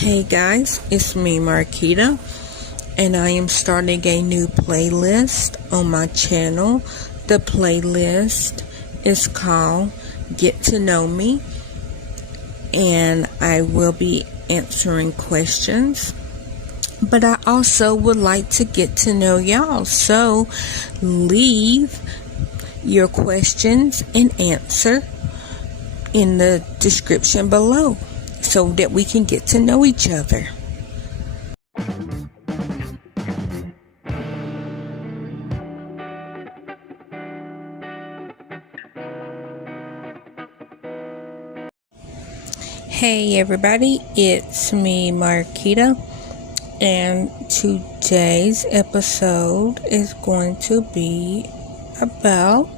Hey guys, it's me Marquita, and I am starting a new playlist on my channel. The playlist is called Get to Know Me, and I will be answering questions, but I also would like to get to know y'all, so leave your questions and answer in the description below so that we can get to know each other. Hey everybody, it's me Marquita, and today's episode is going to be about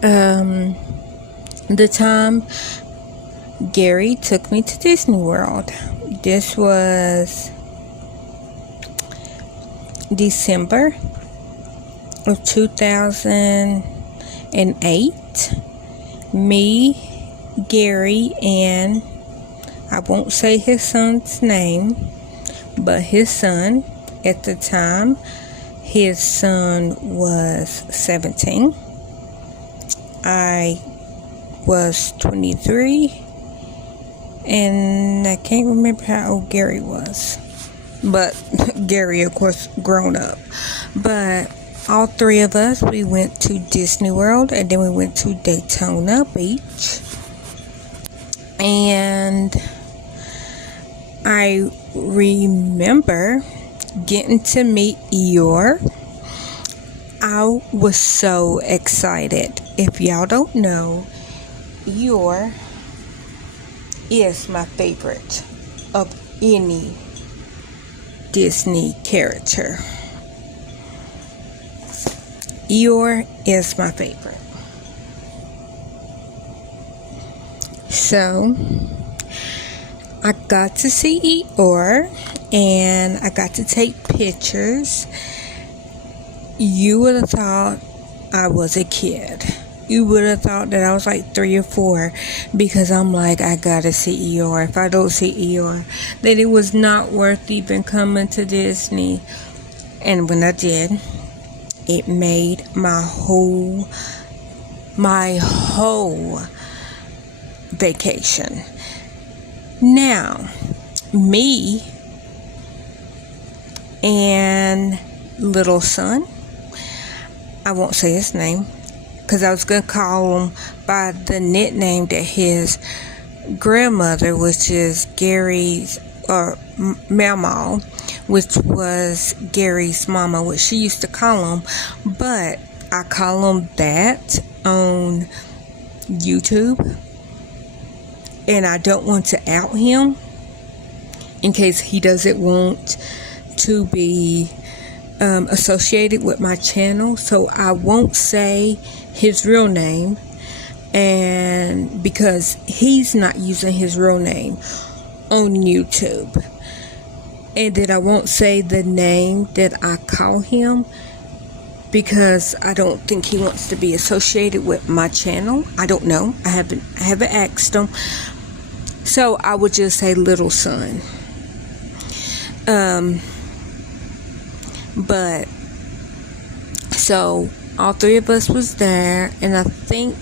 the time Gary took me to Disney World. This was December of 2008. Me, Gary, and I won't say his son's name, but his son at the time, his son was 17. I was 23. And I can't remember how old Gary was. But Gary, of course, grown up. But all three of us, we went to Disney World. And then we went to Daytona Beach. And I remember getting to meet Eeyore. I was so excited. If y'all don't know, Eeyore is my favorite of any Disney character. Eeyore is my favorite. So I got to see Eeyore and I got to take pictures. You would have thought I was a kid. You would have thought that I was like 3 or 4, because I'm like, I gotta see Eeyore. If I don't see Eeyore, then it was not worth even coming to Disney. And when I did, it made my whole vacation. Now, me and little son, I won't say his name, because I was going to call him by the nickname that his grandmother, which is Gary's, or Mama, which was Gary's mama, which she used to call him. But I call him that on YouTube. And I don't want to out him in case he doesn't want to be associated with my channel. So I won't say his real name, and because he's not using his real name on YouTube. And then I won't say the name that I call him, because I don't think he wants to be associated with my channel. I don't know. I haven't asked him. So I would just say little son. But so all three of us was there, and I think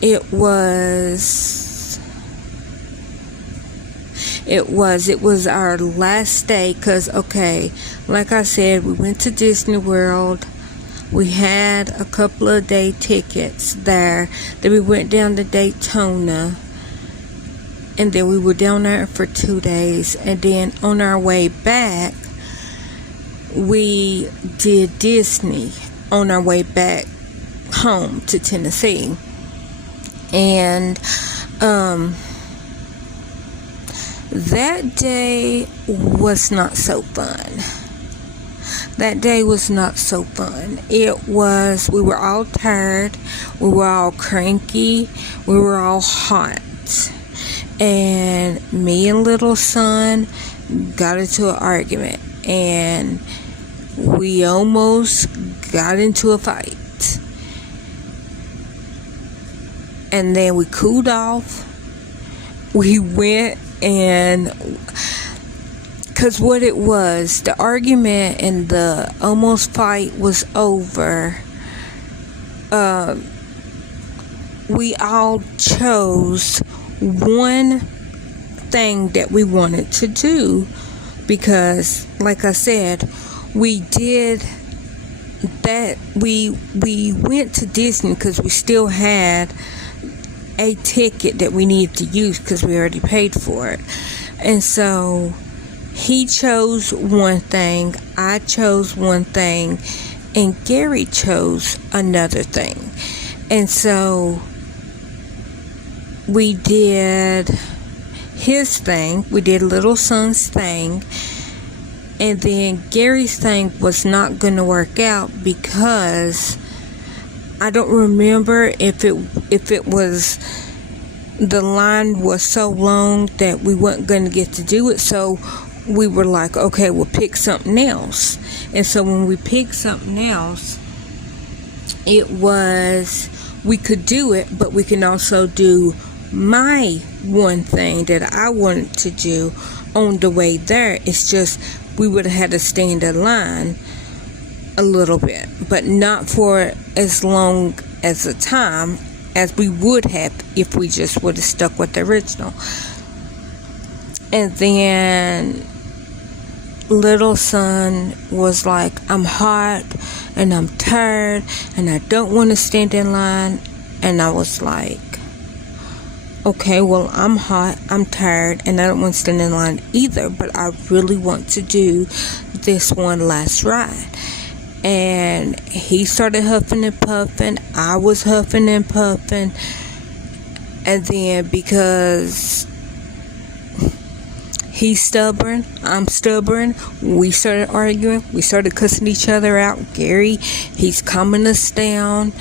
it was our last day, because okay, like I said, we went to Disney World. We had a couple of day tickets there. Then we went down to Daytona, and then we were down there for 2 days. And then on our way back, we did Disney on our way back home to Tennessee. And that day was not so fun. That day was not so fun. We were all tired, we were all cranky, we were all hot. And me and little son got into an argument, and we almost got into a fight. And then we cooled off, we went and, because what it was, the argument and the almost fight was over. We all chose one thing that we wanted to do, because like I said, we did that. We went to Disney because we still had a ticket that we needed to use because we already paid for it. And so he chose one thing, I chose one thing, and Gary chose another thing. And so we did his thing, we did Little Son's thing, and then Gary's thing was not going to work out because I don't remember if it was the line was so long that we weren't going to get to do it. So we were like, okay, we'll pick something else. And so when we picked something else, it was, we could do it, but we can also do my one thing that I wanted to do on the way there. It's just we would have had to stand in line a little bit, but not for as long as a time as we would have if we just would have stuck with the original. And then Little Son was like, I'm hot and I'm tired and I don't want to stand in line. And I was like, okay, well, I'm hot, I'm tired, and I don't want to stand in line either, but I really want to do this one last ride. And he started huffing and puffing, I was huffing and puffing, and then because he's stubborn, I'm stubborn, we started arguing, we started cussing each other out. Gary, he's calming us down.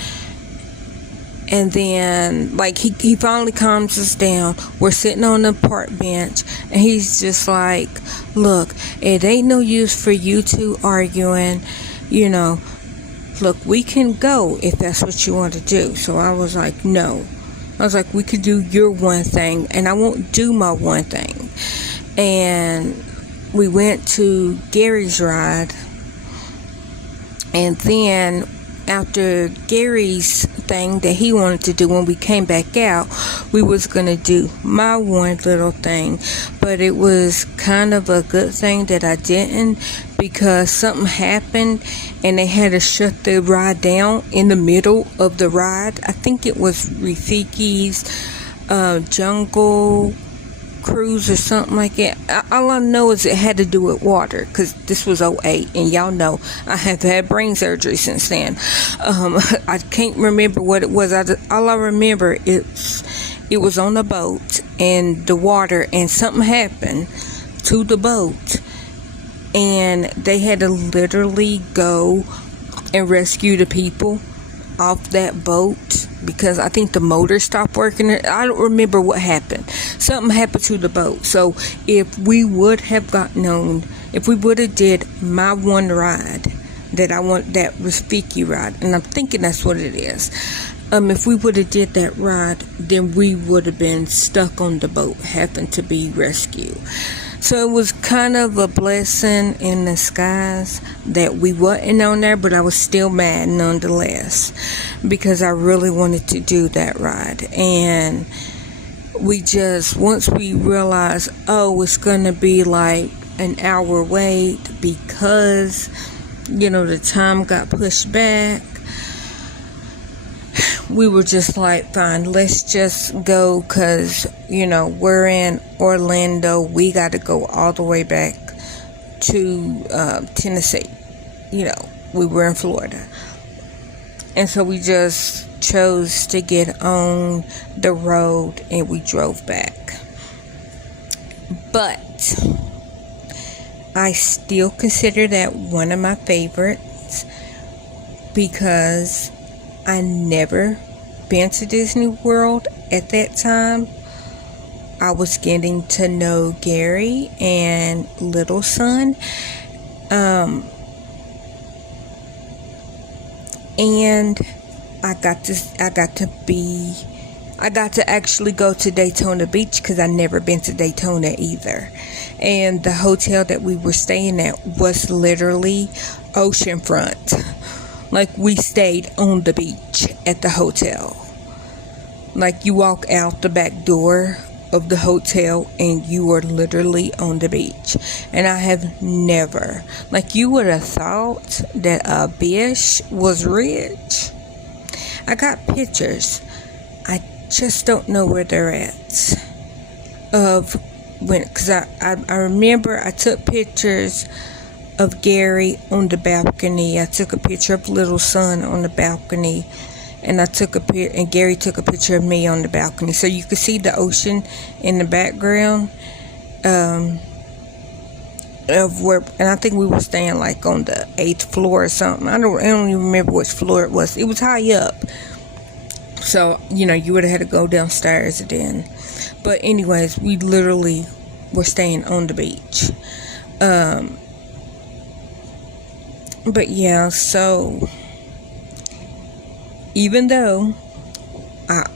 And then, like, he finally calms us down. We're sitting on the park bench, and he's just like, look, it ain't no use for you two arguing, you know. Look, we can go if that's what you want to do. So I was like, no. I was like, we could do your one thing, and I won't do my one thing. And we went to Gary's ride, and then after Gary's thing that he wanted to do, when we came back out, we was gonna do my one little thing, but it was kind of a good thing that I didn't, because something happened and they had to shut the ride down in the middle of the ride. I think it was Rafiki's Jungle Cruise or something like that. All I know is it had to do with water, because this was 2008, and y'all know I have had brain surgery since then. I can't remember what it was. All I remember is it was on a boat and the water, and something happened to the boat, and they had to literally go and rescue the people off that boat, because I think the motor stopped working. I don't remember what happened. Something happened to the boat. So if we would have if we would have did my one ride that I want, that Rafiki ride, and I'm thinking that's what it is. If we would have did that ride, then we would have been stuck on the boat, having to be rescued. So it was kind of a blessing in disguise that we wasn't on there, but I was still mad nonetheless, because I really wanted to do that ride. And we just, once we realized, oh, it's going to be like an hour wait because, you know, the time got pushed back, we were just like, fine, let's just go, because, you know, we're in Orlando. We got to go all the way back to Tennessee. You know, we were in Florida. And so we just chose to get on the road, and we drove back. But I still consider that one of my favorites, because I never been to Disney World at that time. I was getting to know Gary and Little Son. And I got to I got to actually go to Daytona Beach because I never been to Daytona either. And the hotel that we were staying at was literally oceanfront. Like, we stayed on the beach at the hotel. Like, you walk out the back door of the hotel and you are literally on the beach. And I have never, like, you would have thought that a bitch was rich. I got pictures. I just don't know where they're at. Of when, because I remember I took pictures of Gary on the balcony. I took a picture of little son on the balcony. And and Gary took a picture of me on the balcony, so you could see the ocean in the background. Of where, and I think we were staying like on the 8th floor or something. I don't even remember which floor it was. It was high up, so you would have had to go downstairs then. But anyways, we literally were staying on the beach. But yeah, so. Even though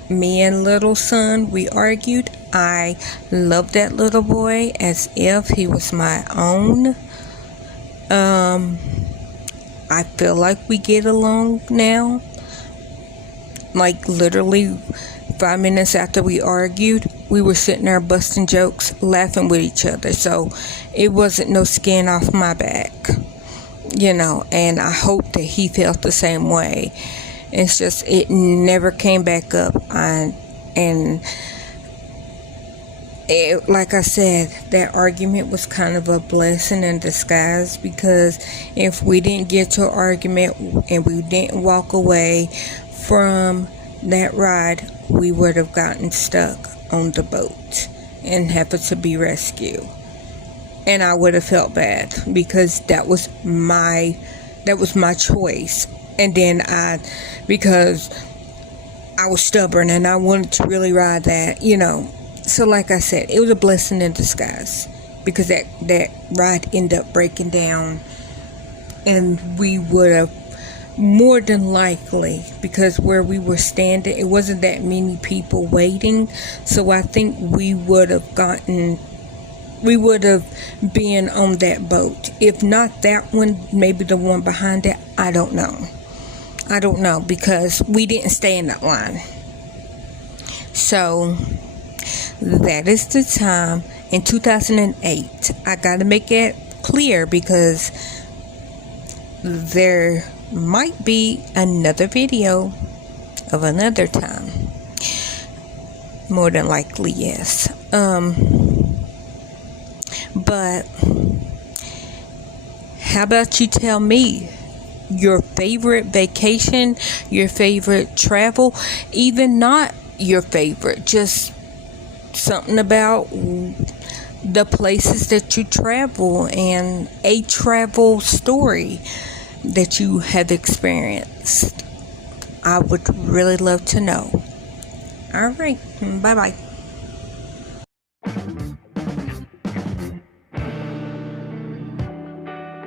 me and little son, we argued, I loved that little boy as if he was my own. I feel like we get along now. Like, literally 5 minutes after we argued, we were sitting there busting jokes, laughing with each other. So it wasn't no skin off my back, and I hope that he felt the same way. It's just, it never came back up. Like I said, that argument was kind of a blessing in disguise, because if we didn't get to an argument and we didn't walk away from that ride, we would have gotten stuck on the boat and having to be rescued. And I would have felt bad, because that was my choice. And then because I was stubborn and I wanted to really ride that, So like I said, it was a blessing in disguise, because that ride ended up breaking down, and we would have more than likely, because where we were standing, it wasn't that many people waiting. So I think we would have been on that boat. If not that one, maybe the one behind it. I don't know, because we didn't stay in that line. So that is the time in 2008. I got to make it clear, because there might be another video of another time. More than likely, yes. But how about you tell me your favorite vacation, your favorite travel, even not your favorite, just something about the places that you travel and a travel story that you have experienced. I would really love to know. All right, bye-bye.